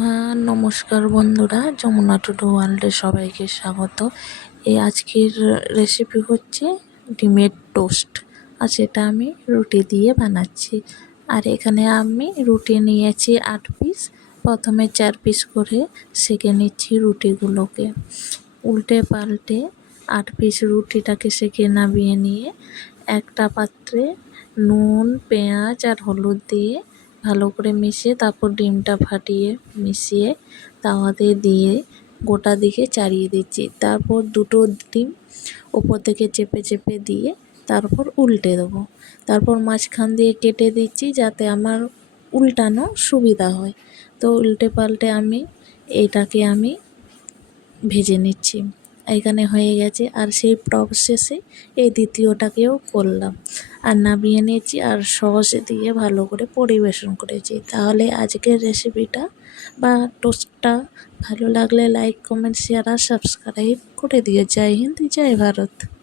হ্যাঁ নমস্কার বন্ধুরা, যমুনা টুডু ওয়ার্ল্ডে সবাইকে স্বাগত। এই আজকের রেসিপি হচ্ছে ডিমের টোস্ট, আর সেটা আমি রুটি দিয়ে বানাচ্ছি। আর এখানে আমি রুটি নিয়েছি আট পিস প্রথমে চার পিস করে সেঁকে নিচ্ছি রুটিগুলোকে। উল্টে পাল্টে আট পিস রুটিটাকে সেঁকে নামিয়ে নিয়ে একটা পাত্রে নুন, পেঁয়াজ আর হলুদ দিয়ে ভালো করে মিশিয়ে তারপর ডিমটা ফাটিয়ে মিশিয়ে তাওয়াতে দিয়ে গোটা দিকে চাড়িয়ে দিচ্ছি। তারপর দুটো ডিম ওপর থেকে চেপে চেপে দিয়ে তারপর উল্টে দেবো। তারপর মাঝখান দিয়ে কেটে দিচ্ছি যাতে আমার উল্টানো সুবিধা হয়। তো উল্টে পাল্টে আমি এটাকে আমি ভেজে নিচ্ছি। এখানে হয়ে গেছে। আর সেই প্রসেসে এই দ্বিতীয়টাকেও করলাম। আর নামিয়ে নিয়েছি আর সহজে দিয়ে ভালো করে পরিবেশন করেছি। তাহলে আজকের রেসিপিটা বা টোস্টটা ভালো লাগলে লাইক কমেন্ট শেয়ার আর সাবস্ক্রাইব করে দিও। জয় হিন্দ, জয় ভারত।